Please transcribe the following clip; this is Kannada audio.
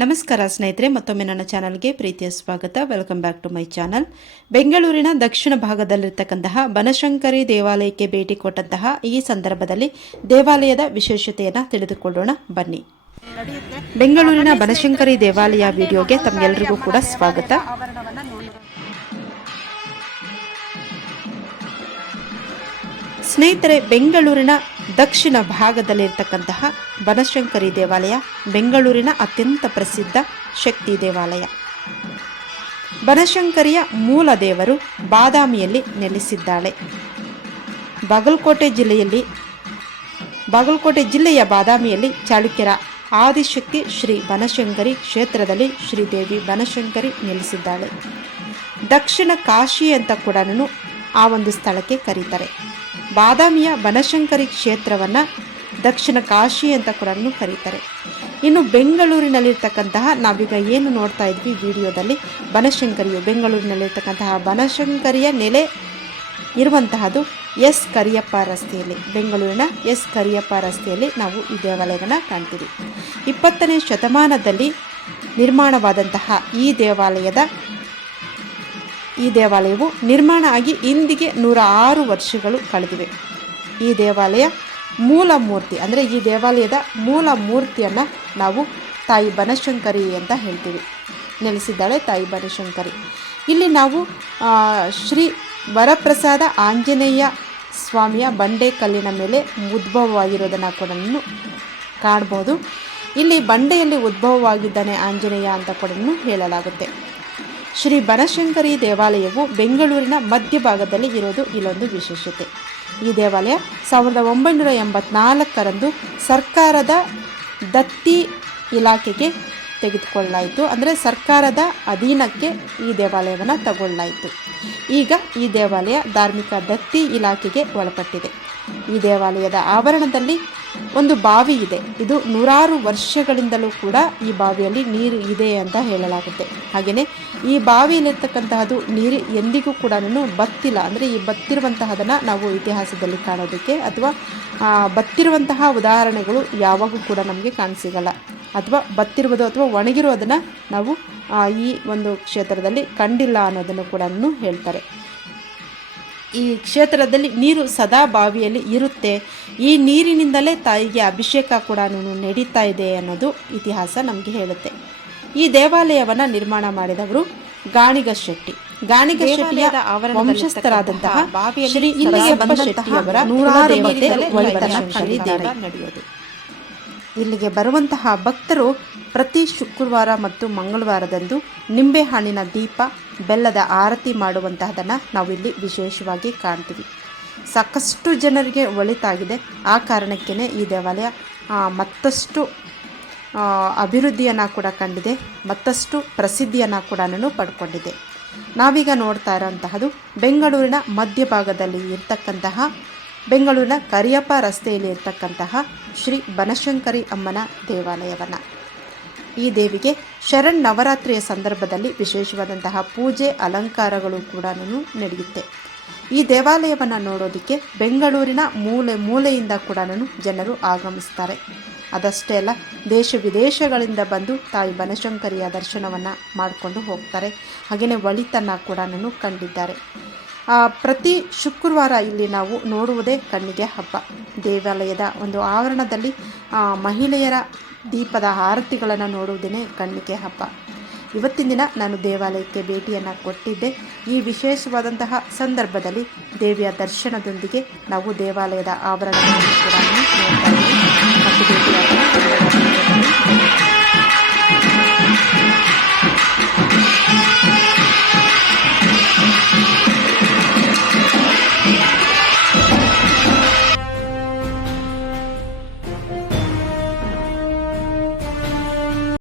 ನಮಸ್ಕಾರ ಸ್ನೇಹಿತರೆ, ಮತ್ತೊಮ್ಮೆ ನನ್ನ ಚಾನಲ್ಗೆ ಪ್ರೀತಿಯ ಸ್ವಾಗತ. Welcome back to my channel ಬೆಂಗಳೂರಿನ ದಕ್ಷಿಣ ಭಾಗದಲ್ಲಿರ್ತಕ್ಕಂತಹ ಬನಶಂಕರಿ ದೇವಾಲಯಕ್ಕೆ ಭೇಟಿ ಕೊಟ್ಟಂತಹ ಈ ಸಂದರ್ಭದಲ್ಲಿ ದೇವಾಲಯದ ವಿಶೇಷತೆಯನ್ನು ತಿಳಿದುಕೊಳ್ಳೋಣ. ಬನ್ನಿ. ಬೆಂಗಳೂರಿನ ಬನಶಂಕರಿ ದೇವಾಲಯ ವಿಡಿಯೋಗೆ ತಮ್ಗೆಲ್ರಿಗೂ ಕೂಡ ಸ್ವಾಗತ. ಸ್ನೇಹಿತರೆ, ಬೆಂಗಳೂರಿನ ದಕ್ಷಿಣ ಭಾಗದಲ್ಲಿರ್ತಕ್ಕಂತಹ ಬನಶಂಕರಿ ದೇವಾಲಯ, ಬೆಂಗಳೂರಿನ ಅತ್ಯಂತ ಪ್ರಸಿದ್ಧ ಶಕ್ತಿ ದೇವಾಲಯ. ಬನಶಂಕರಿಯ ಮೂಲ ದೇವರು ಬಾದಾಮಿಯಲ್ಲಿ ನೆಲೆಸಿದ್ದಾಳೆ. ಬಾಗಲಕೋಟೆ ಜಿಲ್ಲೆಯಲ್ಲಿ, ಬಾಗಲಕೋಟೆ ಜಿಲ್ಲೆಯ ಬಾದಾಮಿಯಲ್ಲಿ ಚಾಳುಕ್ಯರ ಆದಿಶಕ್ತಿ ಶ್ರೀ ಬನಶಂಕರಿ ಕ್ಷೇತ್ರದಲ್ಲಿ ಶ್ರೀದೇವಿ ಬನಶಂಕರಿ ನೆಲೆಸಿದ್ದಾಳೆ. ದಕ್ಷಿಣ ಕಾಶಿ ಅಂತ ಕೂಡ ಆ ಒಂದು ಸ್ಥಳಕ್ಕೆ ಕರೀತಾರೆ. ಬಾದಾಮಿಯ ಬನಶಂಕರಿ ಕ್ಷೇತ್ರವನ್ನು ದಕ್ಷಿಣ ಕಾಶಿ ಅಂತ ಕೂಡ ಕರೀತಾರೆ. ಇನ್ನು ಬೆಂಗಳೂರಿನಲ್ಲಿರ್ತಕ್ಕಂತಹ ನಾವೀಗ ಏನು ನೋಡ್ತಾ ಇದ್ವಿ ವಿಡಿಯೋದಲ್ಲಿ, ಬನಶಂಕರಿಯು ಬೆಂಗಳೂರಿನಲ್ಲಿರ್ತಕ್ಕಂತಹ ಬನಶಂಕರಿಯ ನೆಲೆ ಇರುವಂತಹದ್ದು ಎಸ್ ಕರಿಯಪ್ಪ ರಸ್ತೆಯಲ್ಲಿ, ಬೆಂಗಳೂರಿನ ಎಸ್ ಕರಿಯಪ್ಪ ರಸ್ತೆಯಲ್ಲಿ ನಾವು ಈ ದೇವಾಲಯವನ್ನು ಕಾಣ್ತೀವಿ. ಇಪ್ಪತ್ತನೇ ಶತಮಾನದಲ್ಲಿ ನಿರ್ಮಾಣವಾದಂತಹ ಈ ದೇವಾಲಯದ ಈ ದೇವಾಲಯವು ನಿರ್ಮಾಣ ಆಗಿ ಇಂದಿಗೆ ನೂರ ಆರು ವರ್ಷಗಳು ಕಳೆದಿವೆ. ಈ ದೇವಾಲಯ ಮೂಲ ಮೂರ್ತಿ ಅಂದರೆ ಈ ದೇವಾಲಯದ ಮೂಲ ಮೂರ್ತಿಯನ್ನು ನಾವು ತಾಯಿ ಬನಶಂಕರಿ ಅಂತ ಹೇಳ್ತೀವಿ. ನೆಲೆಸಿದ್ದಾಳೆ ತಾಯಿ ಬನಶಂಕರಿ. ಇಲ್ಲಿ ನಾವು ಶ್ರೀ ವರಪ್ರಸಾದ ಆಂಜನೇಯ ಸ್ವಾಮಿಯ ಬಂಡೆ ಕಲ್ಲಿನ ಮೇಲೆ ಉದ್ಭವವಾಗಿರೋದನ್ನು ಕೂಡ ಕಾಣ್ಬೋದು. ಇಲ್ಲಿ ಬಂಡೆಯಲ್ಲಿ ಉದ್ಭವವಾಗಿದ್ದಾನೆ ಆಂಜನೇಯ ಅಂತ ಕೂಡ ಹೇಳಲಾಗುತ್ತೆ. ಶ್ರೀ ಬನಶಂಕರಿ ದೇವಾಲಯವು ಬೆಂಗಳೂರಿನ ಮಧ್ಯಭಾಗದಲ್ಲಿ ಇರೋದು ಇಲ್ಲೊಂದು ವಿಶೇಷತೆ. ಈ ದೇವಾಲಯ ಸಾವಿರದ ಒಂಬೈನೂರ ಎಂಬತ್ನಾಲ್ಕರಂದು ಸರ್ಕಾರದ ದತ್ತಿ ಇಲಾಖೆಗೆ ತೆಗೆದುಕೊಳ್ಳಲಾಯಿತು. ಅಂದರೆ ಸರ್ಕಾರದ ಅಧೀನಕ್ಕೆ ಈ ದೇವಾಲಯವನ್ನು ತಗೊಳ್ಳಾಯಿತು ಈಗ ಈ ದೇವಾಲಯ ಧಾರ್ಮಿಕ ದತ್ತಿ ಇಲಾಖೆಗೆ ಒಳಪಟ್ಟಿದೆ. ಈ ದೇವಾಲಯದ ಆವರಣದಲ್ಲಿ ಒಂದು ಬಾವಿ ಇದೆ. ಇದು ನೂರಾರು ವರ್ಷಗಳಿಂದಲೂ ಕೂಡ ಈ ಬಾವಿಯಲ್ಲಿ ನೀರು ಇದೆ ಅಂತ ಹೇಳಲಾಗುತ್ತೆ. ಹಾಗೆಯೇ ಈ ಬಾವಿಯಲ್ಲಿರ್ತಕ್ಕಂತಹದ್ದು ನೀರು ಎಂದಿಗೂ ಕೂಡ ಬತ್ತಿಲ್ಲ. ಅಂದರೆ ಈ ಬತ್ತಿರುವಂತಹದನ್ನು ನಾವು ಇತಿಹಾಸದಲ್ಲಿ ಕಾಣೋದಕ್ಕೆ ಅಥವಾ ಬತ್ತಿರುವಂತಹ ಉದಾಹರಣೆಗಳು ಯಾವಾಗೂ ಕೂಡ ನಮಗೆ ಕಾಣಸಿಗಲ್ಲ. ಅಥವಾ ಬತ್ತಿರುವುದು ಅಥವಾ ಒಣಗಿರೋದನ್ನು ನಾವು ಈ ಒಂದು ಕ್ಷೇತ್ರದಲ್ಲಿ ಕಂಡಿಲ್ಲ ಅನ್ನೋದನ್ನು ಕೂಡ ಹೇಳ್ತಾರೆ. ಈ ಕ್ಷೇತ್ರದಲ್ಲಿ ನೀರು ಸದಾ ಬಾವಿಯಲ್ಲಿ ಇರುತ್ತೆ. ಈ ನೀರಿನಿಂದಲೇ ತಾಯಿಗೆ ಅಭಿಷೇಕ ಕೂಡ ನಡೀತಾ ಇದೆ ಅನ್ನೋದು ಇತಿಹಾಸ ನಮಗೆ ಹೇಳುತ್ತೆ. ಈ ದೇವಾಲಯವನ್ನು ನಿರ್ಮಾಣ ಮಾಡಿದವರು ಗಾಣಿಗ ಶೆಟ್ಟಿ. ಗಾಣಿಗ ಶೆಟ್ಟಿಯ ವಂಶಸ್ಥರಾದಂತಹ ಶ್ರೀ ಶೆಟ್ಟಿಯವರ ನೂರಾರು ಕಂಡಿದ್ದಾರೆ ನಡೆಯೋದು. ಇಲ್ಲಿಗೆ ಬರುವಂತಹ ಭಕ್ತರು ಪ್ರತಿ ಶುಕ್ರವಾರ ಮತ್ತು ಮಂಗಳವಾರದಂದು ನಿಂಬೆಹಣ್ಣಿನ ದೀಪ ಬೆಲ್ಲದ ಆರತಿ ಮಾಡುವಂತಹದನ್ನು ನಾವು ಇಲ್ಲಿ ವಿಶೇಷವಾಗಿ ಕಾಣ್ತೀವಿ. ಸಾಕಷ್ಟು ಜನರಿಗೆ ಒಳಿತಾಗಿದೆ. ಆ ಕಾರಣಕ್ಕೇ ಈ ದೇವಾಲಯ ಮತ್ತಷ್ಟು ಅಭಿವೃದ್ಧಿಯನ್ನು ಕೂಡ ಕಂಡಿದೆ. ಮತ್ತಷ್ಟು ಪ್ರಸಿದ್ಧಿಯನ್ನು ಕೂಡ ಪಡ್ಕೊಂಡಿದೆ ನಾವೀಗ ನೋಡ್ತಾ ಇರೋಂತಹದ್ದು ಬೆಂಗಳೂರಿನ ಮಧ್ಯಭಾಗದಲ್ಲಿ ಇರ್ತಕ್ಕಂತಹ, ಬೆಂಗಳೂರಿನ ಕರಿಯಪ್ಪ ರಸ್ತೆಯಲ್ಲಿ ಇರ್ತಕ್ಕಂತಹ ಶ್ರೀ ಬನಶಂಕರಿ ಅಮ್ಮನ ದೇವಾಲಯವನ್ನು. ಈ ದೇವಿಗೆ ಶರಣ್ ನವರಾತ್ರಿಯ ಸಂದರ್ಭದಲ್ಲಿ ವಿಶೇಷವಾದಂತಹ ಪೂಜೆ, ಅಲಂಕಾರಗಳು ಕೂಡ ನಡೆಯುತ್ತೆ ಈ ದೇವಾಲಯವನ್ನು ನೋಡೋದಕ್ಕೆ ಬೆಂಗಳೂರಿನ ಮೂಲೆ ಮೂಲೆಯಿಂದ ಕೂಡ ಜನರು ಆಗಮಿಸ್ತಾರೆ. ಅದಷ್ಟೇ ಅಲ್ಲ, ದೇಶ ವಿದೇಶಗಳಿಂದ ಬಂದು ತಾಯಿ ಬನಶಂಕರಿಯ ದರ್ಶನವನ್ನು ಮಾಡಿಕೊಂಡು ಹೋಗ್ತಾರೆ. ಹಾಗೆಯೇ ಒಳಿತನ್ನು ಕೂಡ ನಾನು ಕಂಡಿದ್ದಾರೆ. ಪ್ರತಿ ಶುಕ್ರವಾರ ಇಲ್ಲಿ ನಾವು ನೋಡುವುದೇ ಕಣ್ಣಿಗೆ ಹಬ್ಬ. ದೇವಾಲಯದ ಒಂದು ಆವರಣದಲ್ಲಿ ಮಹಿಳೆಯರ ದೀಪದ ಆರತಿಗಳನ್ನು ನೋಡುವುದೇ ಕಣ್ಣಿಗೆ ಹಬ್ಬ. ಇವತ್ತಿನ ದಿನ ನಾನು ದೇವಾಲಯಕ್ಕೆ ಭೇಟಿಯನ್ನು ಕೊಟ್ಟಿದ್ದೆ. ಈ ವಿಶೇಷವಾದಂತಹ ಸಂದರ್ಭದಲ್ಲಿ ದೇವಿಯ ದರ್ಶನದೊಂದಿಗೆ ನಾವು ದೇವಾಲಯದ ಆವರಣವನ್ನು ಕೂಡ ನೋಡ್ತಾ ಇದ್ದೀವಿ. ಮತ್ತು